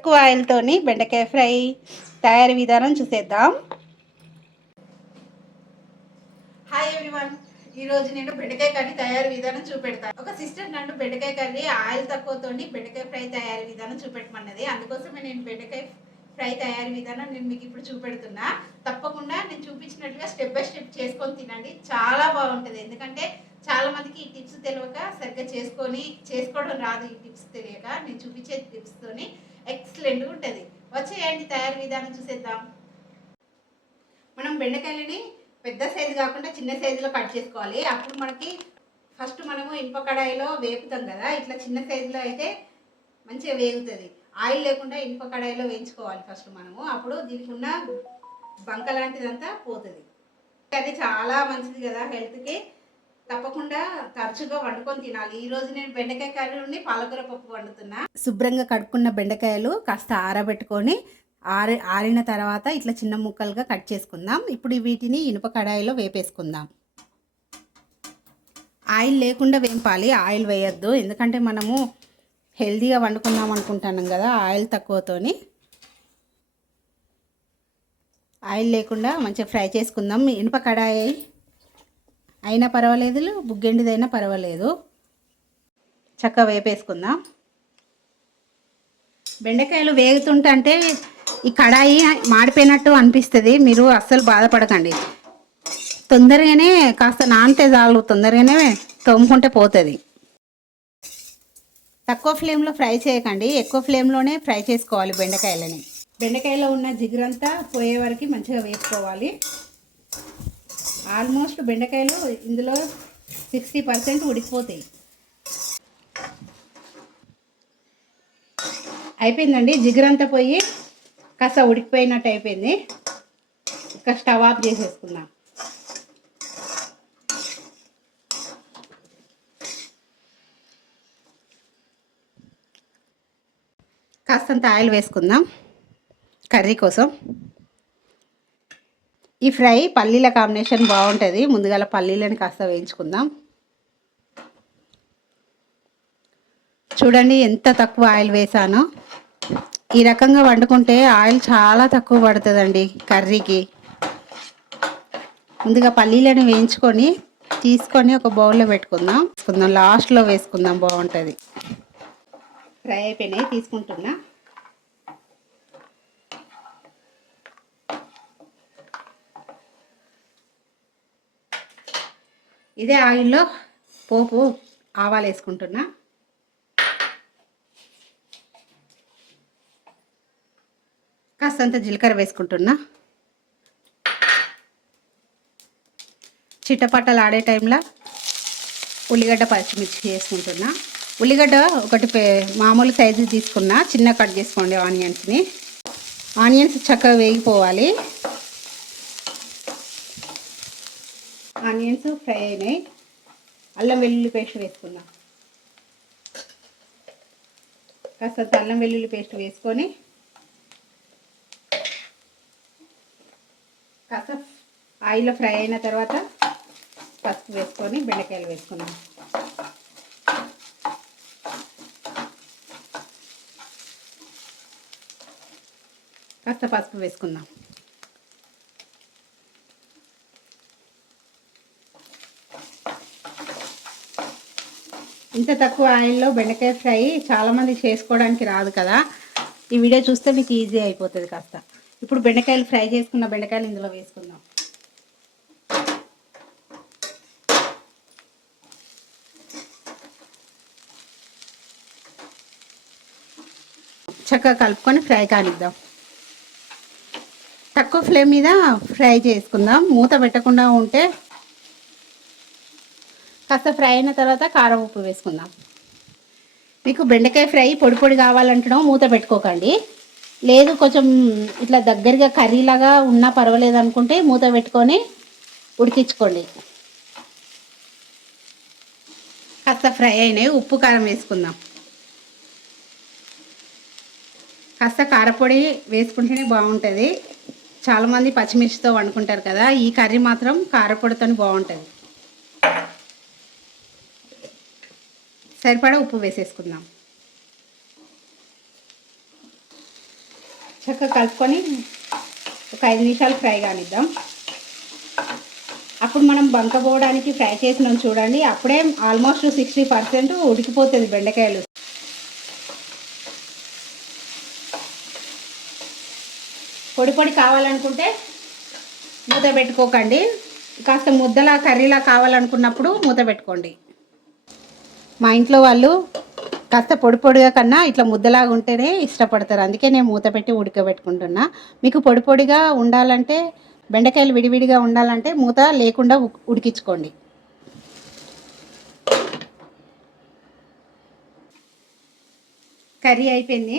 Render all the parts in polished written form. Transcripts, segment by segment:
ఎక్కువ ఆయిల్తోని బెండకాయ ఫ్రై తయారీ విధానం చూసేద్దాం. హాయ్ ఎవ్రీవన్, ఈరోజు నేను బెండకాయ కర్రీ తయారీ విధానం చూపెడతాను. ఒక సిస్టర్ నన్ను బెండకాయ కర్రీ ఆయిల్ తక్కువతోని బెండకాయ ఫ్రై తయారీ విధానం చూపెట్టమన్నది. అందుకోసమే నేను బెండకాయ ఫ్రై తయారీ విధానం నేను మీకు ఇప్పుడు చూపెడుతున్నా. తప్పకుండా నేను చూపించినట్లుగా స్టెప్ బై స్టెప్ చేసుకొని తినండి, చాలా బాగుంటుంది. ఎందుకంటే చాలా మందికి ఈ టిప్స్ తెలియక సరిగ్గా చేసుకోవడం రాదు. ఈ టిప్స్ తెలియక నేను చూపించే టిప్స్తోని ఎక్సలెంట్గా ఉంటుంది. వచ్చేయండి తయారీ విధానం చూసేద్దాం. మనం బెండకాయలని పెద్ద సైజు కాకుండా చిన్న సైజులో కట్ చేసుకోవాలి. అప్పుడు మనకి ఫస్ట్ మనము ఇనుప కడాయిలో వేపుతాం కదా, ఇట్లా చిన్న సైజులో అయితే మంచిగా వేగుతుంది. ఆయిల్ లేకుండా ఇనుప కడాయిలో వేయించుకోవాలి ఫస్ట్ మనము. అప్పుడు దీనికి ఉన్న బంక లాంటిదంతా పోతుంది. అది చాలా మంచిది కదా హెల్త్కి. తప్పకుండా తరచుగా వండుకొని తినాలి. ఈరోజు నేను బెండకాయ కర్రీ నుండి పాలకూర పప్పు వండుతున్నా. శుభ్రంగా కడుక్కున్న బెండకాయలు కాస్త ఆరబెట్టుకొని ఆరిన తర్వాత ఇట్లా చిన్న ముక్కలుగా కట్ చేసుకుందాం. ఇప్పుడు వీటిని ఇనుప కడాయిలో వేపేసుకుందాం. ఆయిల్ లేకుండా వేపాలి, ఆయిల్ వేయద్దు. ఎందుకంటే మనము హెల్తీగా వండుకుందాం అనుకుంటున్నాం కదా, ఆయిల్ తక్కువతోని. ఆయిల్ లేకుండా మంచిగా ఫ్రై చేసుకుందాం. ఇనుప కడాయి అయినా పర్వాలేదు, బుగ్గెండిదైనా పర్వాలేదు. చక్కగా వేపేసుకుందాం. బెండకాయలు వేగుతుంటే ఈ కడాయి మాడిపోయినట్టు అనిపిస్తుంది. మీరు అస్సలు బాధపడకండి. తొందరగానే కాస్త నానితే చాలు, తొందరగానే తోముకుంటే పోతుంది. తక్కువ ఫ్లేమ్లో ఫ్రై చేయకండి, ఎక్కువ ఫ్లేమ్లోనే ఫ్రై చేసుకోవాలి బెండకాయలని. బెండకాయలో ఉన్న జిగురంతా పోయే వరకు మంచిగా వేసుకోవాలి. ఆల్మోస్ట్ బెండకాయలు ఇందులో 60% ఉడికిపోతాయి. అయిపోయిందండి, జిగురంతా పోయి కాస్త ఉడికిపోయినట్టు అయిపోయింది. ఇక స్టవ్ ఆఫ్ చేసేసుకుందాం. కాస్తంత ఆయిల్ వేసుకుందాం కర్రీ కోసం. ఈ ఫ్రై పల్లీల కాంబినేషన్ బాగుంటుంది. ముందుగా పల్లీలను కాస్త వేయించుకుందాం. చూడండి ఎంత తక్కువ ఆయిల్ వేసానో. ఈ రకంగా వండుకుంటే ఆయిల్ చాలా తక్కువ పడుతుందండి కర్రీకి. ముందుగా పల్లీలను వేయించుకొని తీసుకొని ఒక బౌల్లో పెట్టుకుందాం. లాస్ట్లో వేసుకుందాం, బాగుంటుంది. ఫ్రై అయిపోయినాయి, తీసుకుంటున్నా. ఇదే ఆయిల్లో పోపు ఆవాలు వేసుకుంటున్నా. కాస్తంత జీలకర్ర వేసుకుంటున్నా. చిట్టపట్టలు ఆడే టైంలో ఉల్లిగడ్డ పచ్చిమిర్చి వేసుకుంటున్నా. ఉల్లిగడ్డ ఒకటి మామూలు సైజు తీసుకున్నా, చిన్న కట్ చేసుకోండి ఆనియన్స్ని. ఆనియన్స్ చక్కగా వేగిపోవాలి. ఆనియన్స్ ఫ్రై అయినాయి. అల్లం వెల్లుల్లి పేస్ట్ వేసుకుందాం. కాస్త అల్లం వెల్లుల్లి పేస్ట్ వేసుకొని కాస్త ఆయిల్లో ఫ్రై అయిన తర్వాత పసుపు వేసుకొని బెండకాయలు వేసుకుందాం. కాస్త పసుపు వేసుకుందాం. ఇంత తక్కువ ఆయిల్లో బెండకాయ ఫ్రై చాలామంది చేసుకోవడానికి రాదు కదా. ఈ వీడియో చూస్తే మీకు ఈజీ అయిపోతుంది కాస్త. ఇప్పుడు బెండకాయలు ఫ్రై చేసుకున్న బెండకాయలు ఇందులో వేసుకుందాం. చక్కగా కలుపుకొని ఫ్రై కానిద్దాం. తక్కువ ఫ్లేమ్ మీద ఫ్రై చేసుకుందాం, మూత పెట్టకుండా ఉంటే. కాస్త ఫ్రై అయిన తర్వాత కారం ఉప్పు వేసుకుందాం. మీకు బెండకాయ ఫ్రై పొడి పొడి కావాలంటున్నాం, మూత పెట్టుకోకండి. లేదు కొంచెం ఇట్లా దగ్గరగా కర్రీలాగా ఉన్నా పర్వాలేదు అనుకుంటే మూత పెట్టుకొని ఉడికించుకోండి. కాస్త ఫ్రై అయినాయి, ఉప్పు కారం వేసుకుందాం. కాస్త కారపొడి వేసుకుంటేనే బాగుంటుంది. చాలామంది పచ్చిమిర్చితో వండుకుంటారు కదా, ఈ కర్రీ మాత్రం కారపొడితో బాగుంటుంది. సరిపడా ఉప్పు వేసేసుకుందాం. చక్కగా కలుపుకొని ఒక 5 నిమిషాలు ఫ్రై కానిద్దాం. అప్పుడు మనం బంకపోవడానికి ఫ్రై చేసినాం చూడండి, అప్పుడే ఆల్మోస్ట్ 60% ఉడికిపోతుంది బెండకాయలు. పొడి పొడి కావాలనుకుంటే మూత పెట్టుకోకండి, కాస్త ముద్దలా కర్రీలా కావాలనుకున్నప్పుడు మూత పెట్టుకోండి. మా ఇంట్లో వాళ్ళు కాస్త పొడి పొడిగా కన్నా ఇట్లా ముద్దలాగా ఉంటేనే ఇష్టపడతారు, అందుకే నేను మూత పెట్టి ఉడకబెట్టుకుంటున్నా. మీకు పొడి పొడిగా ఉండాలంటే, బెండకాయలు విడివిడిగా ఉండాలంటే మూత లేకుండా ఉడికించుకోండి. కర్రీ అయిపోయింది.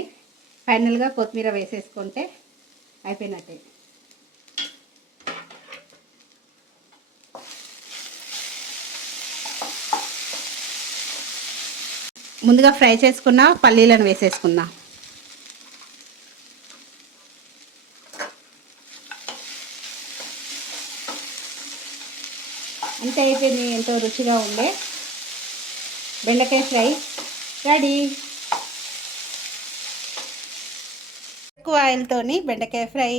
ఫైనల్గా కొత్తిమీర వేసేసుకుంటే అయిపోయినట్టే. ముందుగా ఫ్రై చేసుకున్న పల్లీలను వేసేసుకుందాం. అంతే, అయిపోయింది. ఎంతో రుచిగా ఉండే బెండకాయ ఫ్రై రెడీ. ఎక్కువ ఆయిల్తోని బెండకాయ ఫ్రై.